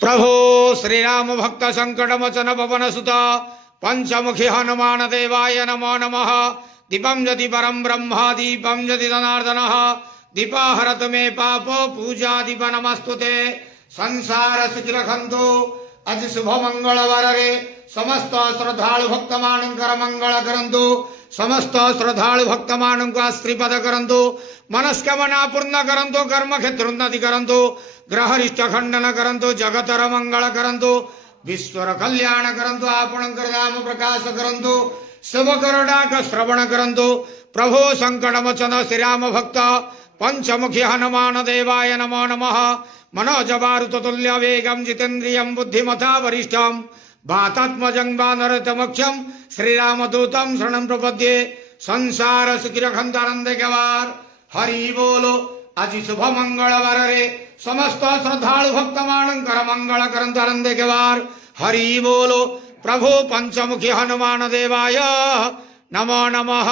प्रभो श्रीराम भक्त संकटमोचन पवन सुत पंचमुखी हनुमान देवाय नमो नमः। दीपं यदि परम ब्रह्म दीपं यदि जनार्दन दीपाहरत मे पाप पूजा दीप नमस्तुते। संसार सुखी रखंतु आज शुभ मंगलवार रे समस्त श्रद्धालु भक्त मानकर मंगल करंतु। समस्त श्रद्धालु भक्त मान को आश्रीपद करंतु। मनस्कामना पूर्ण करंतु। कर्म क्षेत्र उन्नति करंतु। ग्रहरिष्ट खंडन करंतु। जगतर मंगल करंतु। विश्वर कल्याण करंतु। आपणकर नाम प्रकाश करंतु। शुभ करडाक श्रवण करंतु। प्रभो संकटमोचन श्रीराम भक्त पंचमुखी हनुमान देवाय नमो नमः। मनोजवारुतुल्य वेगं जितेन्द्रियं बुद्धिमता वरिष्ठं वातात्मजं वानरतमक्षं श्रीरामदूतं शरणं प्रपद्ये। संसार सुखी रखंतु आनंद केवार। हरि बोलो। आज शुभ मंगलवार रे समस्त श्रद्धालु भक्त मानकर मंगल करंतु आनंद केवार। हरि बोलो। प्रभु पंचमुखी हनुमान देवाय नमो नमः।